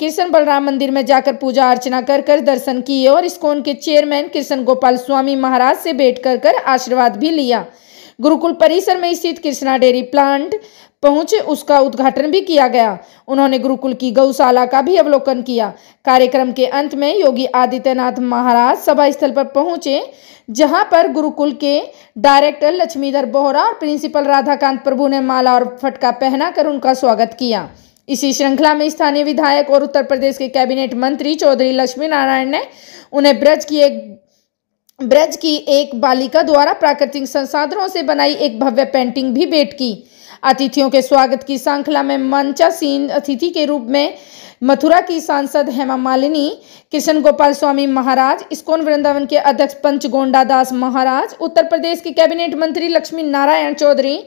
कृष्ण बलराम मंदिर में जाकर पूजा अर्चना कर दर्शन किए और इस्कॉन के चेयरमैन कृष्ण गोपाल स्वामी महाराज से भेंट कर आशीर्वाद भी लिया। गुरुकुल परिसर में स्थित कृष्णा डेयरी प्लांट पहुंचे, उसका उद्घाटन भी किया गया। उन्होंने गुरुकुल की गौशाला का भी अवलोकन किया। कार्यक्रम के अंत में योगी आदित्यनाथ महाराज सभा स्थल पर पहुंचे, जहां पर गुरुकुल के डायरेक्टर लक्ष्मीधर बोहरा और प्रिंसिपल राधाकांत प्रभु ने माला और फटका पहनाकर उनका स्वागत किया। इसी श्रृंखला में स्थानीय विधायक और उत्तर प्रदेश के कैबिनेट मंत्री चौधरी लक्ष्मी नारायण ने उन्हें ब्रज की एक बालिका द्वारा प्राकृतिक संसाधनों से बनाई एक भव्य पेंटिंग भी भेंट की। अतिथियों के स्वागत की श्रृंखला में मंचासीन अतिथि के रूप में मथुरा की सांसद हेमा मालिनी, कृष्ण गोपाल स्वामी महाराज, इस्कॉन वृंदावन के अध्यक्ष पंच गोंडा दास महाराज, उत्तर प्रदेश के कैबिनेट मंत्री लक्ष्मी नारायण चौधरी,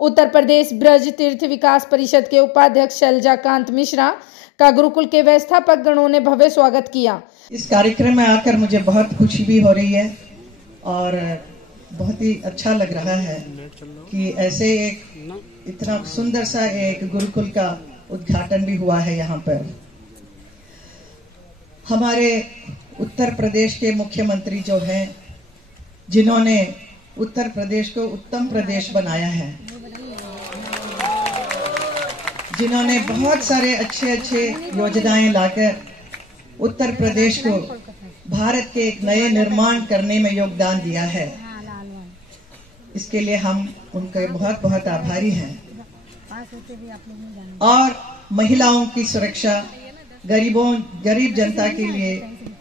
उत्तर प्रदेश ब्रज तीर्थ विकास परिषद के उपाध्यक्ष शैलजा कांत मिश्रा का गुरुकुल के व्यवस्थापक गणों ने भव्य स्वागत किया। इस कार्यक्रम में आकर मुझे बहुत खुशी भी हो रही है और बहुत ही अच्छा लग रहा है कि ऐसे एक इतना सुंदर सा एक गुरुकुल का उद्घाटन भी हुआ है यहाँ पर। हमारे उत्तर प्रदेश के मुख्यमंत्री जो हैं, जिन्होंने उत्तर प्रदेश को उत्तम प्रदेश बनाया है, जिन्होंने बहुत सारे अच्छे योजनाएं लाकर उत्तर प्रदेश को भारत के एक नए निर्माण करने में योगदान दिया है, इसके लिए हम उनके बहुत बहुत आभारी हैं। और महिलाओं की सुरक्षा, गरीब जनता के लिए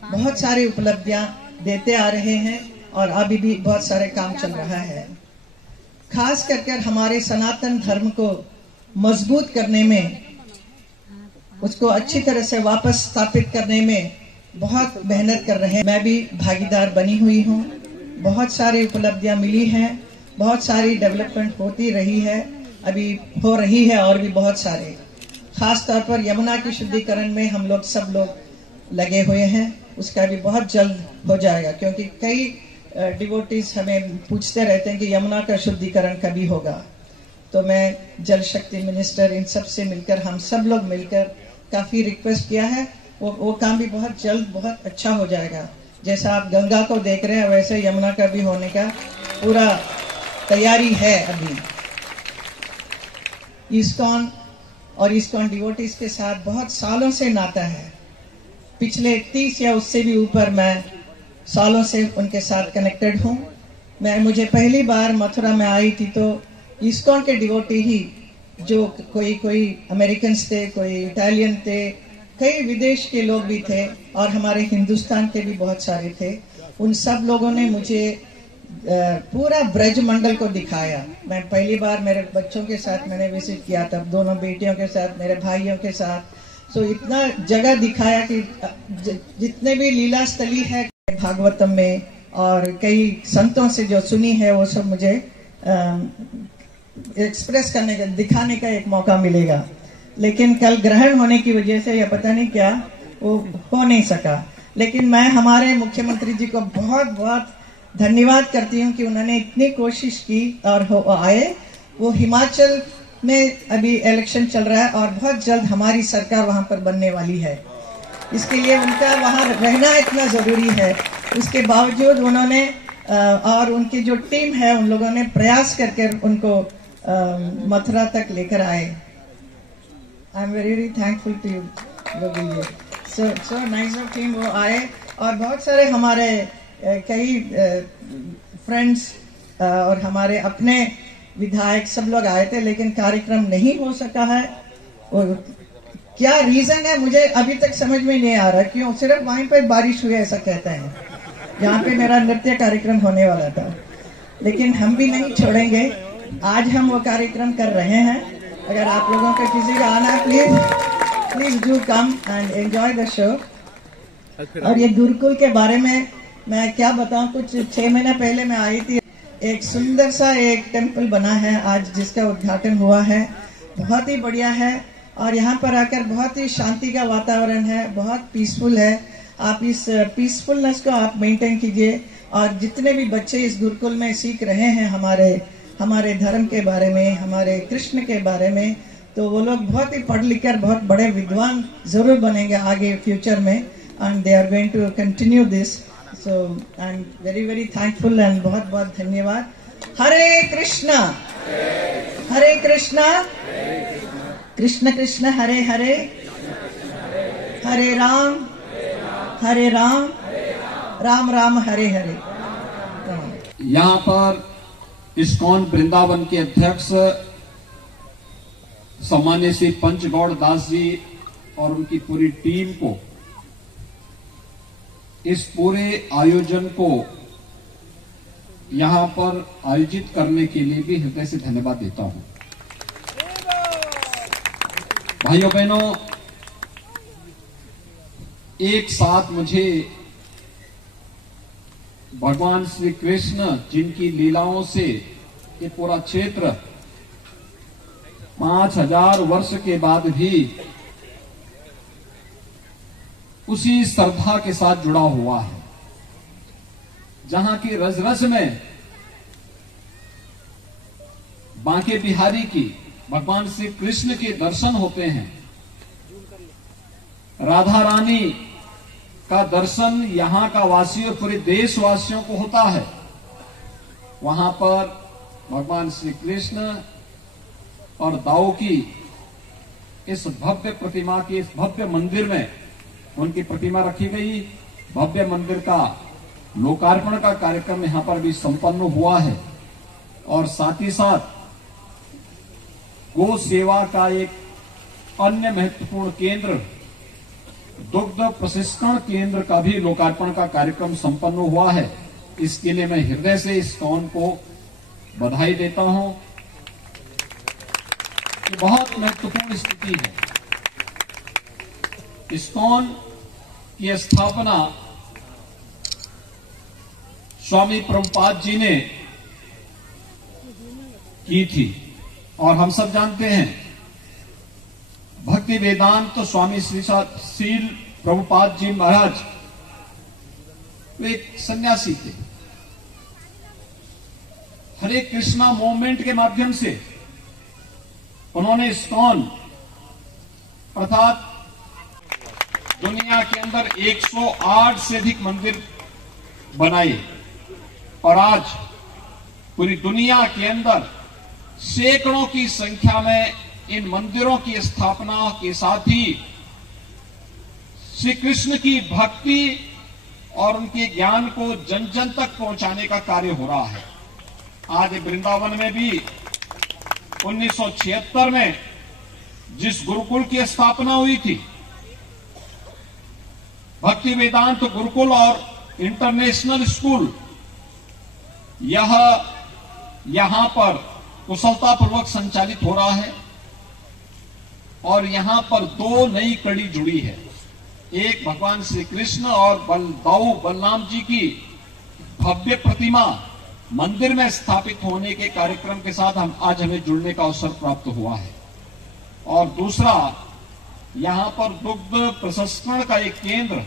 बहुत सारी उपलब्धियां देते आ रहे हैं और अभी भी बहुत सारे काम चल रहा है। खास करके हमारे सनातन धर्म को मजबूत करने में, उसको अच्छी तरह से वापस स्थापित करने में बहुत मेहनत कर रहे हैं। मैं भी भागीदार बनी हुई हूँ। बहुत सारी उपलब्धियां मिली हैं, बहुत सारी डेवलपमेंट होती रही है, अभी हो रही है और भी बहुत सारे। खास तौर पर यमुना के शुद्धिकरण में हम लोग सब लोग लगे हुए हैं, उसका भी बहुत जल्द हो जाएगा, क्योंकि कई डिवोटीज हमें पूछते रहते हैं कि यमुना का शुद्धिकरण कभी होगा। तो मैं जल शक्ति मिनिस्टर, इन सब से मिलकर, हम सब लोग मिलकर काफी रिक्वेस्ट किया है, वो काम भी बहुत जल्द बहुत अच्छा हो जाएगा। जैसा आप गंगा को देख रहे हैं, वैसे यमुना का भी होने का पूरा तैयारी है। अभी इस्कॉन और इस्कॉन डिवोटीज के साथ बहुत सालों से नाता है। पिछले 30 या उससे भी ऊपर मैं सालों से उनके साथ कनेक्टेड हूँ। मुझे पहली बार मथुरा में आई थी तो इस्कॉन के डिवोटी ही, जो कोई अमेरिकन्स थे, कोई इटालियन थे, कई विदेश के लोग भी थे और हमारे हिंदुस्तान के भी बहुत सारे थे। उन सब लोगों ने मुझे पूरा ब्रज मंडल को दिखाया। मैं पहली बार मेरे बच्चों के साथ मैंने विजिट किया था, दोनों बेटियों के साथ, मेरे भाइयों के साथ। सो इतना जगह दिखाया कि जितने भी लीला स्थली है भागवतम में और कई संतों से जो सुनी है, वो सब मुझे एक्सप्रेस करने का, दिखाने का एक मौका मिलेगा। लेकिन कल ग्रहण होने की वजह से या पता नहीं क्या, वो हो नहीं सका। लेकिन मैं हमारे मुख्यमंत्री जी को बहुत बहुत धन्यवाद करती हूँ कि उन्होंने इतनी कोशिश की और आए। वो हिमाचल में अभी इलेक्शन चल रहा है और बहुत जल्द हमारी सरकार वहां पर बनने वाली है, इसके लिए उनका वहां रहना इतना जरूरी है। उसके बावजूद उन्होंने और उनकी जो टीम है, उन लोगों ने प्रयास करके उनको मथुरा तक लेकर आए। I am very thankful to you Yogi. So nice of team, वो आए और बहुत सारे हमारे कई फ्रेंड्स और हमारे अपने विधायक सब लोग आए थे, लेकिन कार्यक्रम नहीं हो सका है। और क्या रीजन है मुझे अभी तक समझ में नहीं आ रहा, क्यों सिर्फ वहीं पर बारिश हुई ऐसा कहते हैं, जहाँ पे मेरा नृत्य कार्यक्रम होने वाला था। लेकिन हम भी नहीं छोड़ेंगे, आज हम वो कार्यक्रम कर रहे हैं। अगर आप लोगों का किसी का आना है, please do come and enjoy the show. और ये गुरुकुल के बारे में मैं क्या बताऊं, कुछ 6 महीने पहले मैं आई थी। एक सुंदर सा एक टेम्पल बना है आज, जिसका उद्घाटन हुआ है, बहुत ही बढ़िया है। और यहाँ पर आकर बहुत ही शांति का वातावरण है, बहुत पीसफुल है। आप इस पीसफुलनेस को आप मेंटेन कीजिए। और जितने भी बच्चे इस गुरुकुल में सीख रहे हैं हमारे धर्म के बारे में, हमारे कृष्ण के बारे में, तो वो लोग बहुत ही पढ़ लिख कर बहुत बड़े विद्वान जरूर बनेंगे आगे फ्यूचर में, and they are going to continue this. So I am very very thankful and बहुत बहुत धन्यवाद। हरे कृष्णा हरे कृष्णा कृष्ण कृष्ण हरे हरे, हरे राम राम राम हरे हरे। यहाँ पर इस्कॉन वृंदावन के अध्यक्ष सम्मान्य श्री पंचगौड़ दास जी और उनकी पूरी टीम को इस पूरे आयोजन को यहां पर आयोजित करने के लिए भी हृदय से धन्यवाद देता हूं। भाइयों बहनों, एक साथ मुझे भगवान श्री कृष्ण जिनकी लीलाओं से ये पूरा क्षेत्र 5000 वर्ष के बाद भी उसी श्रद्धा के साथ जुड़ा हुआ है, जहां की रज रज में बांके बिहारी की भगवान श्री कृष्ण के दर्शन होते हैं। राधा रानी का दर्शन यहां का वासी और पूरे देशवासियों को होता है। वहां पर भगवान श्री कृष्ण और दाऊ की इस भव्य प्रतिमा की, इस भव्य मंदिर में उनकी प्रतिमा रखी गई। भव्य मंदिर का लोकार्पण का कार्यक्रम यहां पर भी संपन्न हुआ है और साथ ही साथ गो सेवा का एक अन्य महत्वपूर्ण केंद्र, दुग्ध प्रशिक्षण केंद्र का भी लोकार्पण का कार्यक्रम संपन्न हुआ है। इसके लिए मैं हृदय से इस्कॉन को बधाई देता हूं। ये बहुत महत्वपूर्ण स्थिति है। इस्कॉन की स्थापना स्वामी प्रभुपाद जी ने की थी और हम सब जानते हैं भक्ति वेदांत तो स्वामी श्री प्रभुपाद जी महाराज वे एक सन्यासी थे। हरे कृष्णा मूवमेंट के माध्यम से उन्होंने इस्कॉन अर्थात दुनिया के अंदर 108 से अधिक मंदिर बनाए और आज पूरी दुनिया के अंदर सैकड़ों की संख्या में इन मंदिरों की स्थापना के साथ ही श्री कृष्ण की भक्ति और उनके ज्ञान को जन जन तक पहुंचाने का कार्य हो रहा है। आज वृंदावन में भी 1976 में जिस गुरुकुल की स्थापना हुई थी, भक्ति वेदांत गुरुकुल और इंटरनेशनल स्कूल, यह यहां पर कुशलतापूर्वक संचालित हो रहा है और यहां पर 2 नई कड़ी जुड़ी है। एक भगवान श्री कृष्ण और दाऊ बलराम जी की भव्य प्रतिमा मंदिर में स्थापित होने के कार्यक्रम के साथ आज हमें जुड़ने का अवसर प्राप्त हुआ है और दूसरा यहां पर दुग्ध प्रशिक्षण का एक केंद्र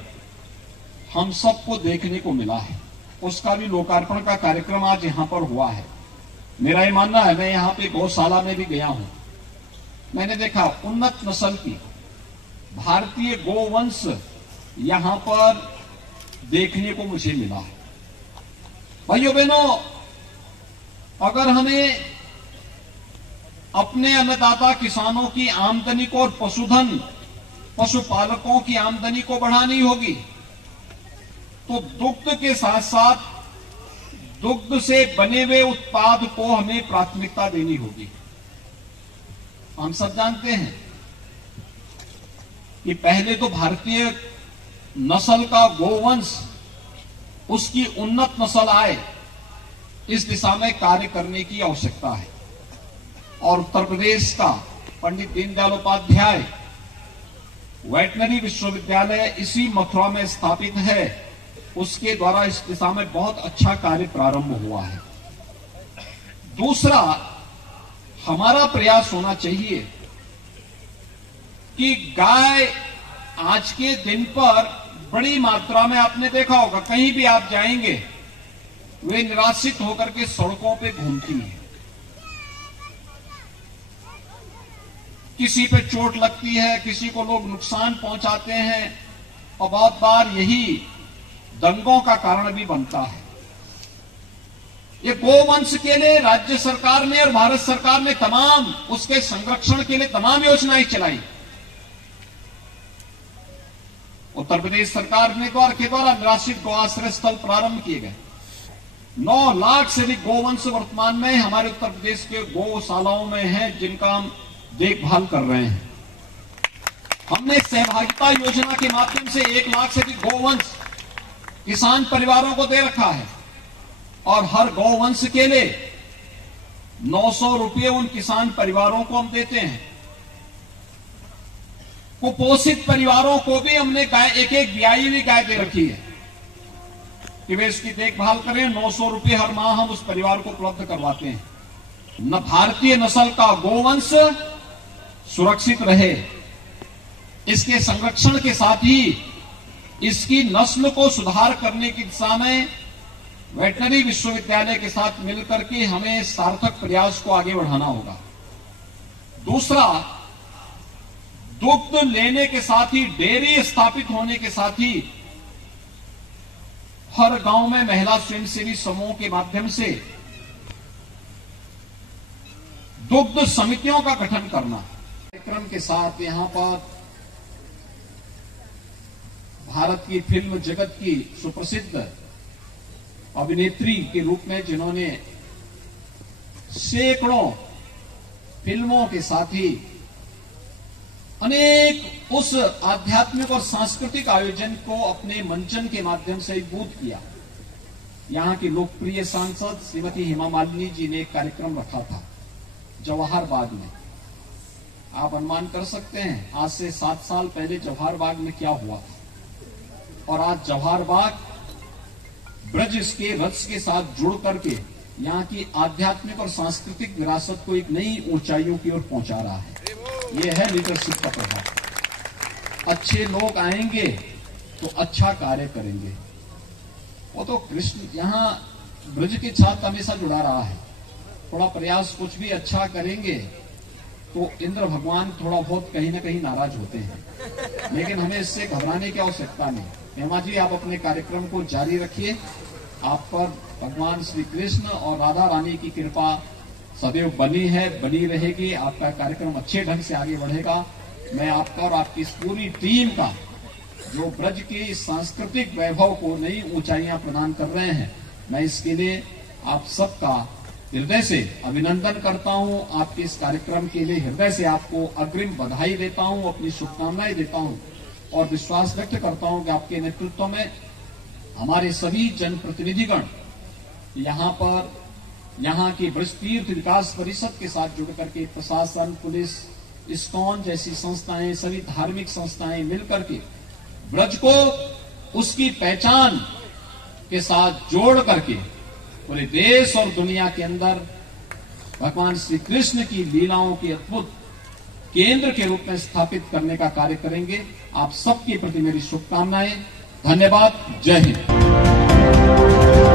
हम सबको देखने को मिला है। उसका भी लोकार्पण का कार्यक्रम आज यहां पर हुआ है। मेरा ये मानना है, मैं यहां पे गौशाला में भी गया हूं, मैंने देखा उन्नत नस्ल की भारतीय गोवंश यहां पर देखने को मुझे मिला है। भाइयों बहनों, अगर हमें अपने अन्नदाता किसानों की आमदनी को और पशुधन पशुपालकों की आमदनी को बढ़ानी होगी तो दुग्ध के साथ साथ दुग्ध से बने हुए उत्पाद को हमें प्राथमिकता देनी होगी। हम सब जानते हैं कि पहले तो भारतीय नस्ल का गोवंश, उसकी उन्नत नस्ल आए, इस दिशा में कार्य करने की आवश्यकता है और उत्तर प्रदेश का पंडित दीनदयाल उपाध्याय वेटनरी विश्वविद्यालय इसी मथुरा में स्थापित है, उसके द्वारा इस दिशा में बहुत अच्छा कार्य प्रारंभ हुआ है। दूसरा, हमारा प्रयास होना चाहिए कि गाय आज के दिन पर बड़ी मात्रा में, आपने देखा होगा कहीं भी आप जाएंगे, वे निराश्रित होकर के सड़कों पे घूमती हैं। किसी पे चोट लगती है, किसी को लोग नुकसान पहुंचाते हैं और बहुत बार यही दंगों का कारण भी बनता है। ये गोवंश के लिए राज्य सरकार ने और भारत सरकार ने तमाम उसके संरक्षण के लिए तमाम योजनाएं चलाई। उत्तर प्रदेश सरकार के द्वारा निराश्रित गौआश्रय स्थल प्रारंभ किए गए। 9 लाख से अधिक गोवंश वर्तमान में हमारे उत्तर प्रदेश के गौशालाओं में हैं, जिनका हम देखभाल कर रहे हैं। हमने सहभागिता योजना के माध्यम से 1 लाख से अधिक गौवंश किसान परिवारों को दे रखा है और हर गौवंश के लिए 900 रुपये उन किसान परिवारों को हम देते हैं। कुपोषित परिवारों को भी हमने एक ब्याई गाय दे रखी है कि वे इसकी देखभाल करें। 900 रुपये हर माह हम उस परिवार को उपलब्ध करवाते हैं। न भारतीय नस्ल का गोवंश सुरक्षित रहे, इसके संरक्षण के साथ ही इसकी नस्ल को सुधार करने की दिशा में वेटनरी विश्वविद्यालय के साथ मिलकर के हमें सार्थक प्रयास को आगे बढ़ाना होगा। दूसरा, दुग्ध लेने के साथ ही डेयरी स्थापित होने के साथ ही हर गांव में महिला स्वयंसेवी समूह के माध्यम से दुग्ध समितियों का गठन करना। कार्यक्रम के साथ यहां पर भारत की फिल्म जगत की सुप्रसिद्ध अभिनेत्री के रूप में जिन्होंने सैकड़ों फिल्मों के साथ ही अनेक उस आध्यात्मिक और सांस्कृतिक आयोजन को अपने मंचन के माध्यम से उद्बुद्ध किया। यहां की लोकप्रिय सांसद श्रीमती हेमा मालिनी जी ने एक कार्यक्रम रखा था जवाहर बाग में। आप अनुमान कर सकते हैं आज से 7 साल पहले जवाहर बाग में क्या हुआ था और आज जवाहर बाग ब्रज के रथ के साथ जुड़ करके यहाँ की आध्यात्मिक और सांस्कृतिक विरासत को एक नई ऊंचाइयों की ओर पहुंचा रहा है। ये है लीडरशिप का प्रभाव। अच्छे लोग आएंगे तो अच्छा कार्य करेंगे। वो तो कृष्ण यहाँ ब्रज के साथ हमेशा जुड़ा रहा है। थोड़ा प्रयास कुछ भी अच्छा करेंगे तो इंद्र भगवान थोड़ा बहुत कहीं ना कहीं नाराज होते हैं, लेकिन हमें इससे घबराने की आवश्यकता नहीं। हेमा जी, आप अपने कार्यक्रम को जारी रखिए। आप पर भगवान श्री कृष्ण और राधा रानी की कृपा सदैव बनी है, बनी रहेगी। आपका कार्यक्रम अच्छे ढंग से आगे बढ़ेगा। मैं आपका और आपकी इस पूरी टीम का जो ब्रज के सांस्कृतिक वैभव को नई ऊंचाइयां प्रदान कर रहे हैं, मैं इसके लिए आप सबका हृदय से अभिनंदन करता हूं। आपके इस कार्यक्रम के लिए हृदय से आपको अग्रिम बधाई देता हूं, अपनी शुभकामनाएं देता हूं और विश्वास व्यक्त करता हूं कि आपके नेतृत्व में हमारे सभी जनप्रतिनिधिगण यहाँ की ब्रज तीर्थ विकास परिषद के साथ जुड़ करके प्रशासन, पुलिस, इस्कॉन जैसी संस्थाएं, सभी धार्मिक संस्थाएं मिलकर के ब्रज को उसकी पहचान के साथ जोड़ करके पूरे देश और दुनिया के अंदर भगवान श्री कृष्ण की लीलाओं के अद्भुत केंद्र के रूप में स्थापित करने का कार्य करेंगे। आप सबके प्रति मेरी शुभकामनाएं। धन्यवाद। जय हिंद।